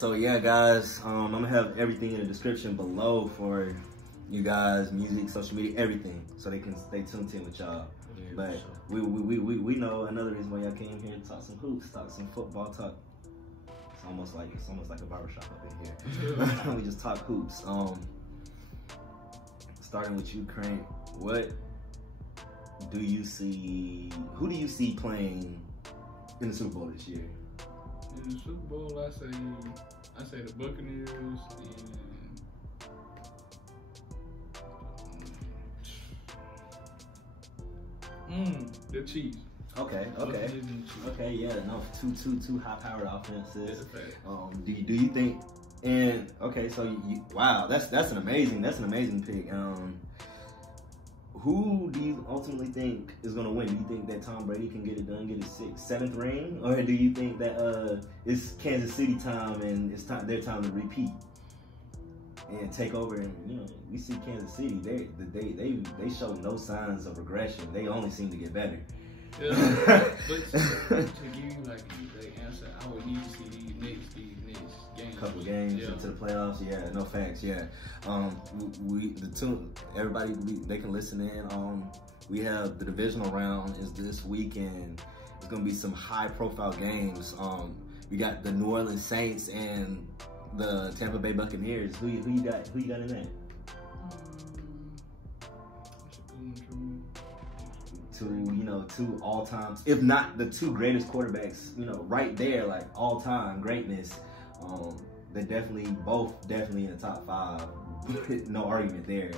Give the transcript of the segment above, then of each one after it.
So yeah, guys, I'm gonna have everything in the description below for you guys, music, social media, everything, so they can stay tuned in with y'all. Yeah, but sure. we know another reason why y'all came here to talk some hoops, talk some football, talk. It's almost like a barbershop up in here. We just talk hoops. Starting with you, Crancc, what do you see? Who do you see playing in the Super Bowl this year? In the Super Bowl, I say the Buccaneers and the Chiefs. Okay. Yeah, no, two high-powered offenses. Do you think? And okay, so wow, that's an amazing pick. Who do you ultimately think is gonna win? Do you think that Tom Brady can get it done, get his 7th ring, or do you think that it's Kansas City time and it's their time to repeat and take over? And we see Kansas City, they show no signs of regression. They only seem to get better. Yeah, but to give you like the answer, I would need to see these next games. Couple games into the playoffs, yeah, no facts, yeah. Everybody, they can listen in. We have the divisional round is this weekend. It's gonna be some high-profile games. We got the New Orleans Saints and the Tampa Bay Buccaneers. Who you got in that? Two all-time, if not the 2 greatest quarterbacks, right there, like all-time greatness. They're definitely in the top 5. No argument there.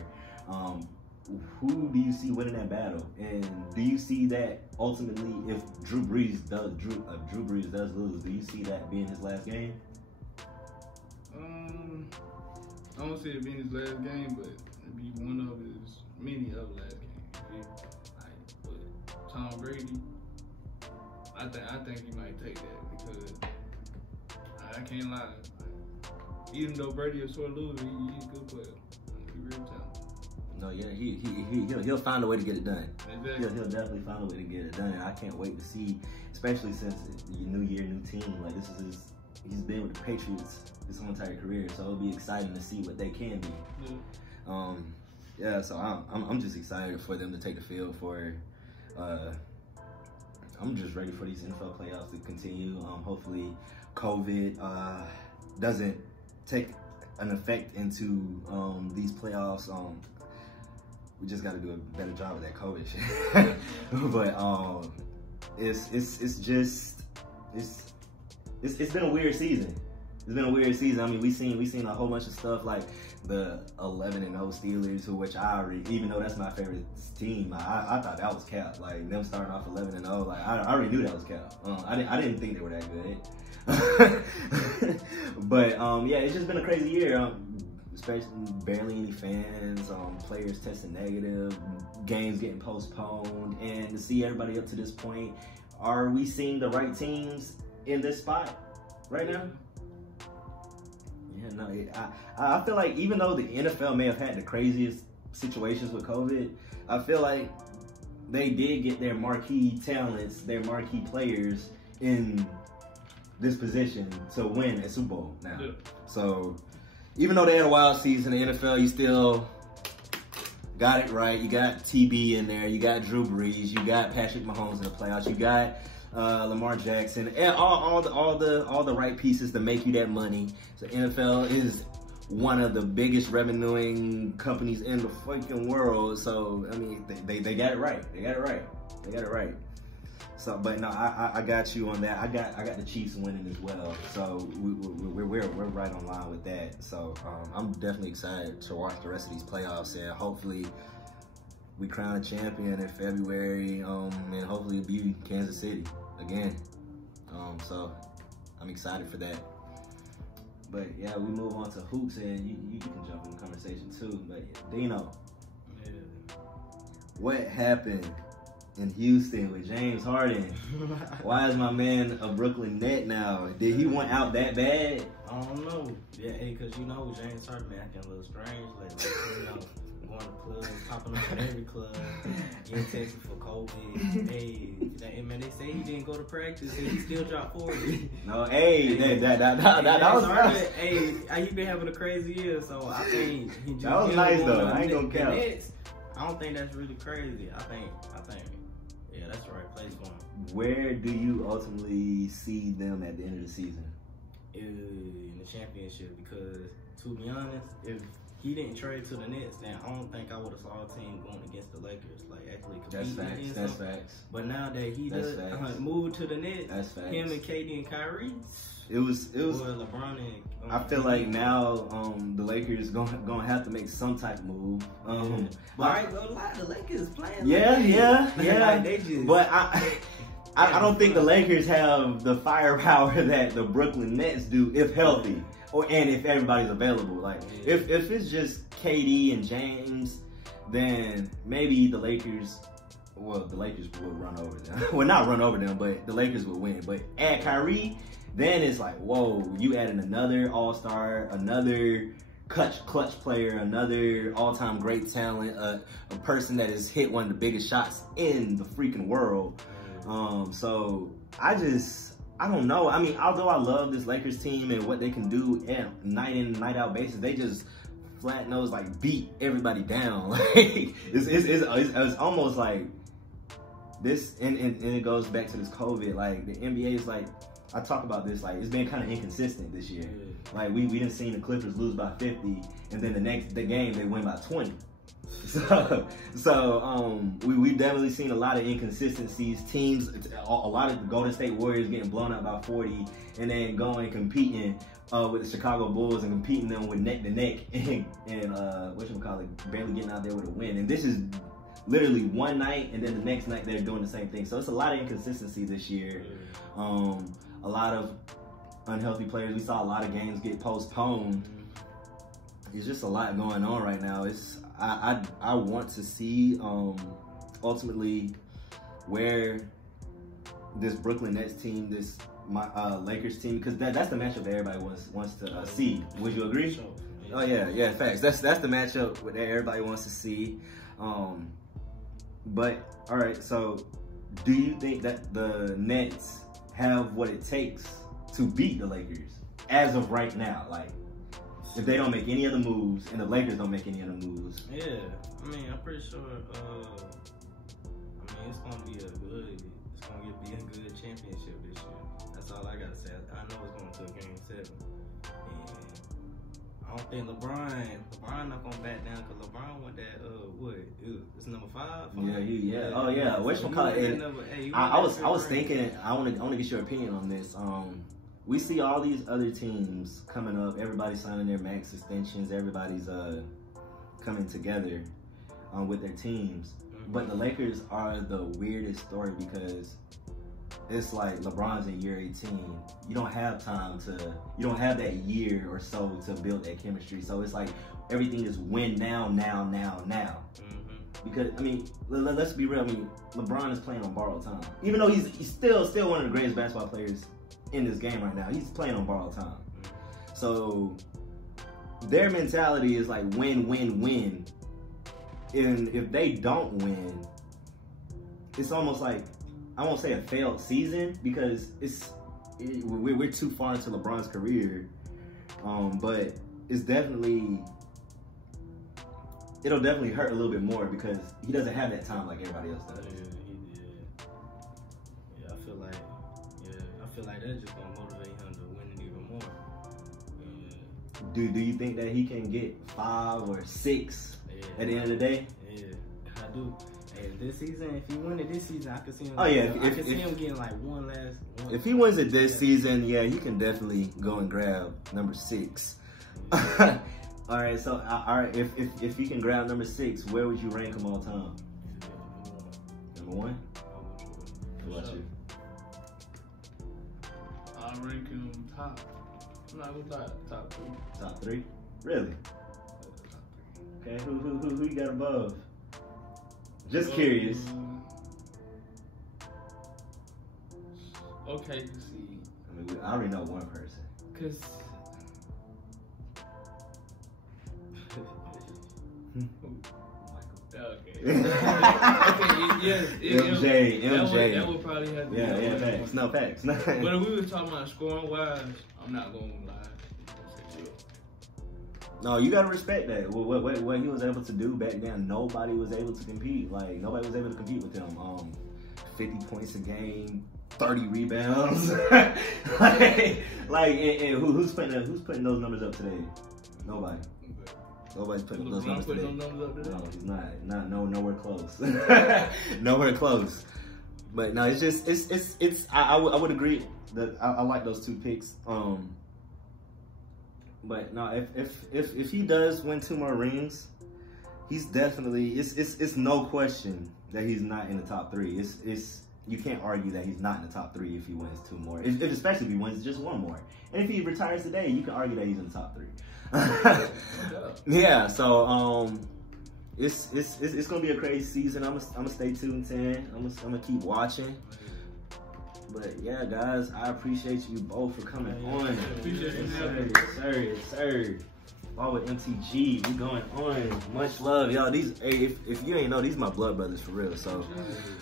Who do you see winning that battle? And do you see that ultimately, if Drew Brees does lose, do you see that being his last game? I don't see it being his last game, but it'd be one of his many other last games. But Tom Brady, I think he might take that, because I can't lie. Even though Brady is sore loser, he's a good player. He's real talented. No, yeah, he'll find a way to get it done. Exactly. He'll definitely find a way to get it done, and I can't wait to see, especially since new year, new team. Like he's been with the Patriots his whole entire career, so it'll be exciting to see what they can be. Yeah. Yeah, so I'm just excited for them to take the field for. I'm just ready for these NFL playoffs to continue. Hopefully, COVID doesn't take an effect into these playoffs. We just got to do a better job with that COVID shit. But it's been a weird season. It's been a weird season. I mean, we seen a whole bunch of stuff like the 11-0 Steelers, which I already, even though that's my favorite team, I thought that was cap. Like them starting off 11-0, like I already knew that was cap. I didn't think they were that good. But yeah, it's just been a crazy year. Especially barely any fans, players testing negative, games getting postponed, and to see everybody up to this point, are we seeing the right teams in this spot right now? Yeah, no, I feel like even though the NFL may have had the craziest situations with COVID, I feel like they did get their marquee talents, their marquee players in this position to win a Super Bowl now. Yeah. So even though they had a wild season in the NFL, you still got it right. You got TB in there, you got Drew Brees, you got Patrick Mahomes in the playoffs, you got Lamar Jackson, and all the right pieces to make you that money. So NFL is one of the biggest revenuing companies in the fucking world. So I mean, they got it right. They got it right. So, but no, I got you on that. I got the Chiefs winning as well. So we're right on line with that. So I'm definitely excited to watch the rest of these playoffs, and hopefully we crown a champion in February, and hopefully it'll be Kansas City again. So I'm excited for that. But yeah, we move on to hoops, and you can jump in the conversation too. But Deeno, what happened in Houston with James Harden? Why is my man a Brooklyn Net now? Did he want out that bad? I don't know. Yeah, hey, cause you know James Harden been acting a little strange lately. You know, going to clubs, popping up at every club, getting tested for COVID. Hey, man, they say he didn't go to practice and he still dropped 40. No, hey, that was nice. Hey, he been having a crazy year, so I think he just that was nice though. I ain't gonna count. I don't think that's really crazy. I think, yeah, that's the right place for him. Where do you ultimately see them at the end of the season? In the championship, because to be honest, if he didn't trade to the Nets, then I don't think I would have saw a team going against the Lakers, like actually competing. That's facts. But now that he does move to the Nets, him and KD and Kyrie, it was LeBron and I feel like now the Lakers gonna have to make some type of move. But I ain't gonna lie, the Lakers playing. Yeah. Like they just, but I don't think the Lakers have the firepower that the Brooklyn Nets do if healthy, and if everybody's available. Like if it's just KD and James, then maybe the Lakers would run over them. Well, not run over them, but the Lakers would win. But add Kyrie, then it's like, whoa, you added another all-star, another clutch player, another all-time great talent, a person that has hit one of the biggest shots in the freaking world. So I don't know. I mean, although I love this Lakers team and what they can do night in, night out basis, they just flat nose like beat everybody down. Like it's almost like this, and it goes back to this COVID. Like the NBA is like, I talk about this, like it's been kind of inconsistent this year. Like we didn't see the Clippers lose by 50, and then the game they win by 20. So we've definitely seen a lot of inconsistencies. Teams, a lot of the Golden State Warriors getting blown out by 40, and then going competing with the Chicago Bulls and competing them with neck to neck, and barely getting out there with a win. And this is literally one night, and then the next night they're doing the same thing. So it's a lot of inconsistency this year. A lot of unhealthy players. We saw a lot of games get postponed. It's just a lot going on right now. I want to see ultimately where this Brooklyn Nets team, this Lakers team, because that's the matchup that everybody wants to see. Would you agree? Sure. Oh yeah, facts. That's the matchup that everybody wants to see. But all right, so do you think that the Nets have what it takes to beat the Lakers as of right now? Like, if they don't make any other moves and the Lakers don't make any other moves. Yeah, I mean, I'm pretty sure. I mean, it's gonna be a good championship this year. That's all I gotta say. I know it's going to a game 7, and I don't think LeBron not gonna back down, because LeBron went that it's number 5. Yeah. Oh yeah. Which one call it? I was thinking. I want to get your opinion on this. We see all these other teams coming up. Everybody's signing their max extensions. Everybody's coming together with their teams. But the Lakers are the weirdest story, because it's like LeBron's in year 18. You don't have time you don't have that year or so to build that chemistry. So it's like everything is win now. Because, I mean, let's be real. I mean, LeBron is playing on borrowed time. Even though he's still one of the greatest basketball players in this game right now, he's playing on borrowed time. So their mentality is like win. And if they don't win, it's almost like, I won't say a failed season, because we're too far into LeBron's career, but it'll definitely hurt a little bit more, because he doesn't have that time like everybody else does. Yeah, I feel like that's just gonna motivate him to win it even more. Do you think that he can get 5 or 6 at the end of the day? Yeah, I do. And this season, if he win it this season, I can see him. Oh yeah, I can see him getting like one. If he wins it this season, yeah, he can definitely go and grab number 6. All right, so if he can grab number 6, where would you rank him all time? Number 1. What about you? I rank him top. I'm not gonna lie, top 3. Top 3? Really? Okay, who you got above? Just curious. Okay, to see. I mean, I already know one person. Cause Okay. MJ. That would probably have to be. Yeah, facts. No, facts. But if we was talking about scoring wise, I'm not gonna lie. No, you gotta respect that. What he was able to do back then, nobody was able to compete. Like, nobody was able to compete with him. 50 points a game, 30 rebounds. and who's putting those numbers up today? Nobody. Nobody's putting those numbers today. No, he's not. Nowhere close. Nowhere close. But no, it's just it's. I would agree that I like those two picks. But no, if he does win 2 more rings, he's definitely it's no question that he's not in the top 3. It's you can't argue that he's not in the top 3 if he wins 2 more. Especially if he wins just 1 more. And if he retires today, you can argue that he's in the top 3. Yeah, so it's gonna be a crazy season. I'm gonna stay tuned in. I'm gonna keep watching. But yeah, guys, I appreciate you both for coming on. Appreciate you, sir. All with MTG, we going on. Much love, y'all. These, hey, if you ain't know, these my blood brothers for real. So,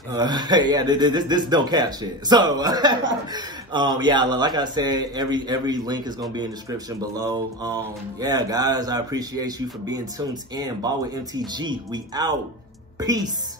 yeah, this don't cap shit. So, yeah, like I said, every link is gonna be in the description below. Yeah, guys, I appreciate you for being tuned in. Ball with MTG, we out. Peace.